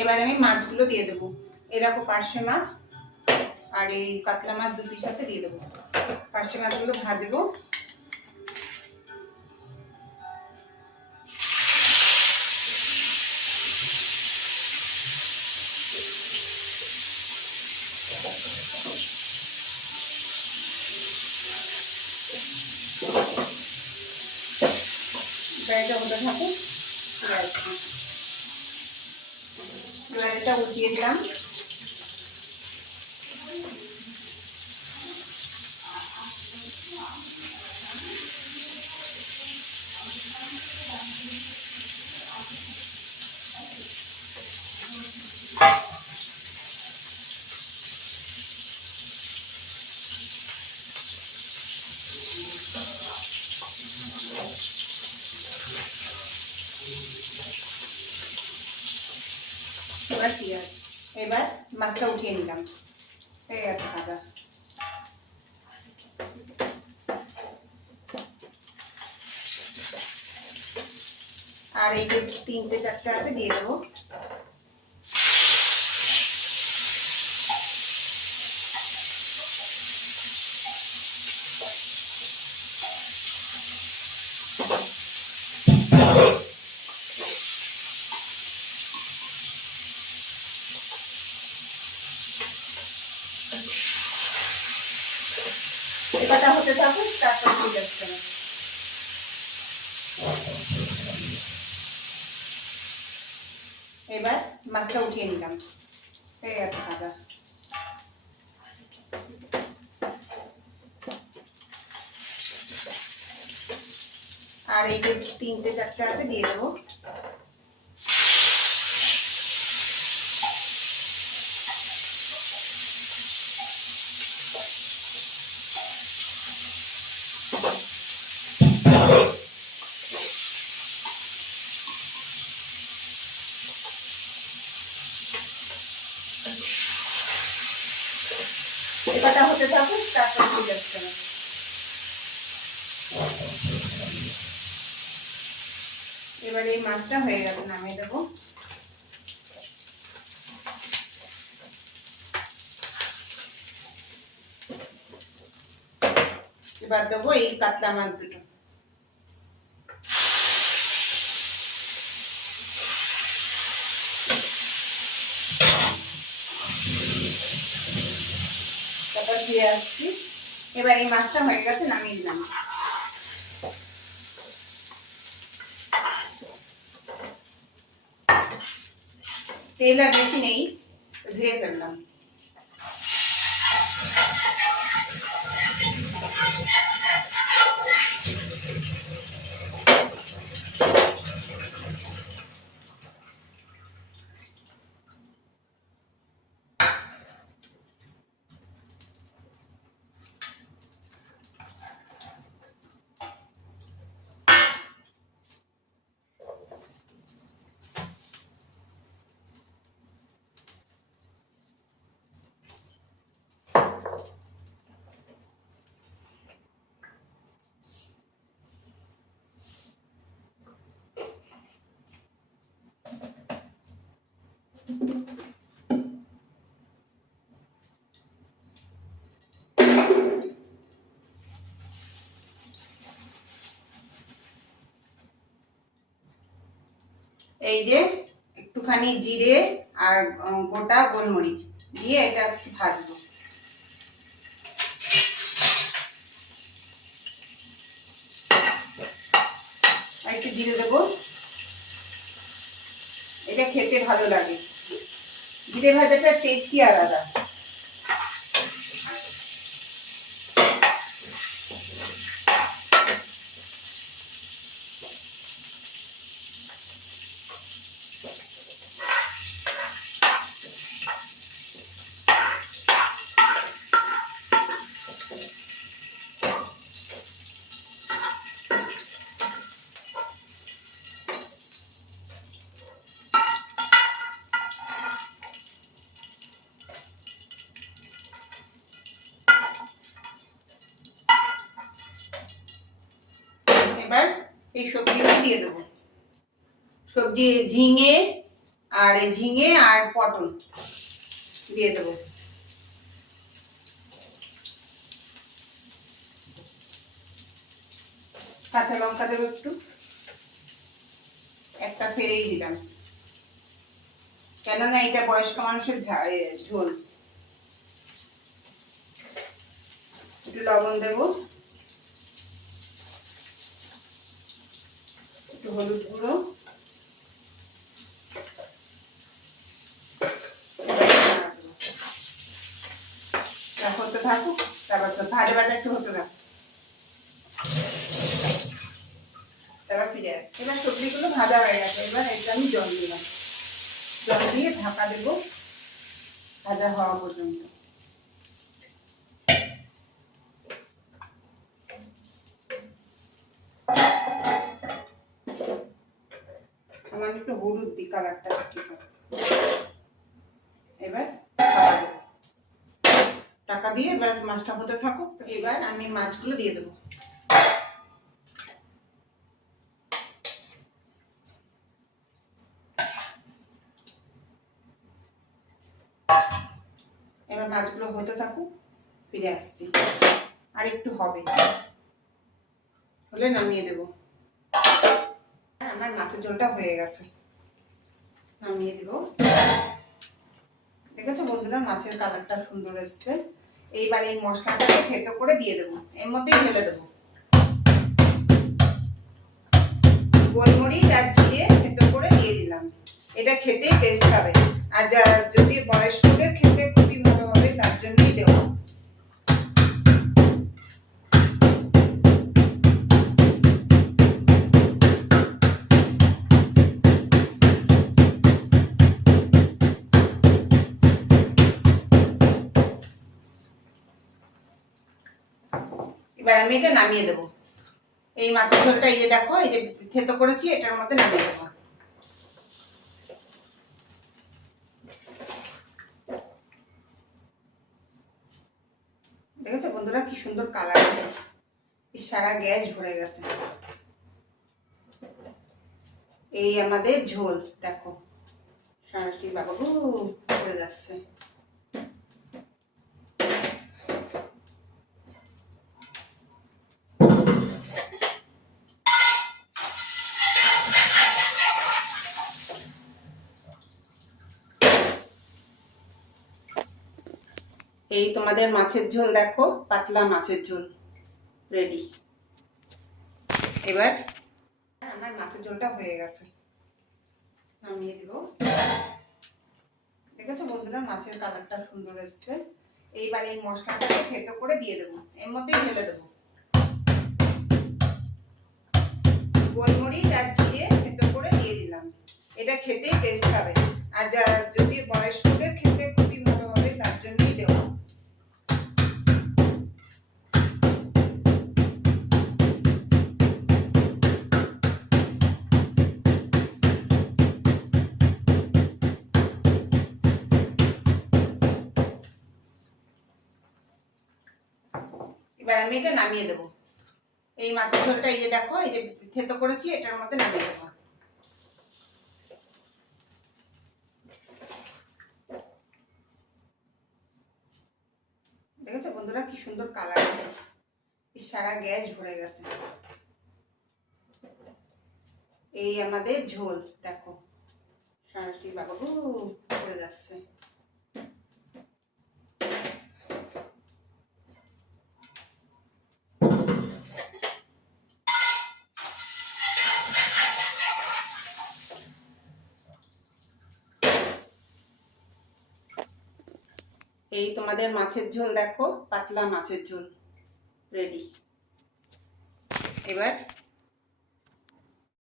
এবার আমি মাছগুলো দিয়ে দেবো। এই দেখো পার্শে মাছ আর এই কাতলা মাছ দু পিস আছে দিয়ে দেবো। পার্শে মাছগুলো ভাজবো। ব্যাগটা ওটা থাকুক এবার এটা এবার আছে এবার মাছটা উঠিয়ে নিলাম। হয়ে গেছে ভাজা। আর এই যে তিনটে, চারটে আছে, দিয়ে দেবো। এবারটা হতে থাকুক, তারপর আসছে না। এবার মাছটা উঠিয়ে নিলাম। হয়ে গেছে ভাজা। আর এই যে তিনটে চারটে আছে, দিয়ে দেবো। এবার এই মাছটা হয়ে গেল, নামিয়ে দেবো। এবার দেবো এই কাতলা মাছ দুটো। তারপর দিয়ে আসছি। এবার এই মাছটা হয়ে গেছে, নামিয়ে দিলাম। तेल लगे नहीं तो ढेर करना। এই যে একটুখানি জিরে আর গোটা গোলমরিচ দিয়ে এটা একটু ভাজবো। একটু জিরে দেবো। এটা খেতে ভালো লাগে। জিরে ভাজাটা টেস্টি আলাদা এবার এই সবজিগুলো দিয়ে দেবো। সবজি ঝিঙে আর এই ঝিঙে আর পটল দিয়ে দেবো। কাঁচা লঙ্কা দেবো একটু। একটা ফেরেই দিলাম। কেননা এটা বয়স্ক মানুষের ঝোল। একটু লবণ দেবো। হলুদ গুঁড়ো। থাকুক, তারপর ভাজা একটু হতে তারপর এবার সবজিগুলো ভাজা হয়ে এবার আমি জল জল দিয়ে ঢাকা দেবো ভাজা হওয়া পর্যন্ত। আমার একটু হলুদ দিই কালারটা ঠিক এবার টাকা দিয়ে এবার মাছটা হতে থাকুক, এবার আমি মাছগুলো দিয়ে দেবো। এবার মাছগুলো হতে থাকুক, ফিরে আসছি। আর একটু হবে। হলে নামিয়ে দেবো। আমার মাছের ঝোলটা হয়ে গেছে। নামিয়ে দেবো। দেখেছ বন্ধুরা, মাছের কালারটা সুন্দর এসছে। এইবার এই মশলাটাকে থেতো করে দিয়ে দেবো। এর মধ্যেই ঢেলে দেবো। গোলমরিচ আর জিরে থেতো করে দিয়ে দিলাম। এটা খেতেই টেস্ট হবে আর যদি বয়স্কদের এবার আমি এটা নামিয়ে দেবো। এই মাছের ঝোলটা এই যে দেখো, এই যে থেতো করেছি, এটার মধ্যে নামিয়ে দেবো। দেখেছ বন্ধুরা কি সুন্দর কালার সারা গ্যাস ভরে গেছে। এই আমাদের ঝোল, দেখো। সরাসরি বাবা গো ভরে যাচ্ছে। এই তোমাদের মাছের ঝোল দেখো, পাতলা মাছের ঝোল রেডি এবার আমার মাছের ঝোলটা হয়ে গেছে। নামিয়ে দিব। দেখেছ বন্ধুরা, মাছের কালারটা সুন্দর এসছে। এইবার এই মশলাটাকে থেতো করে দিয়ে দেবো। এর মধ্যেই ঢেলে দেবো। গোলমরিচ আর জিরে থেতো করে দিয়ে দিলাম। এটা খেতেই টেস্ট হবে আর যদি বয়স্কদের এবার আমি এটা নামিয়ে দেবো। এই মাছের ঝোলটা এই যে দেখো, এই যে থেতো করেছি, এটার মধ্যে নামিয়ে দেবো। দেখেছ বন্ধুরা কি সুন্দর কালার সারা গ্যাস ভরে গেছে। এই আমাদের ঝোল, দেখো। সরাসরি বাবা, ভরে যাচ্ছে। এই তোমাদের মাছের ঝোল দেখো পাতলা মাছের ঝোল রেডি এবার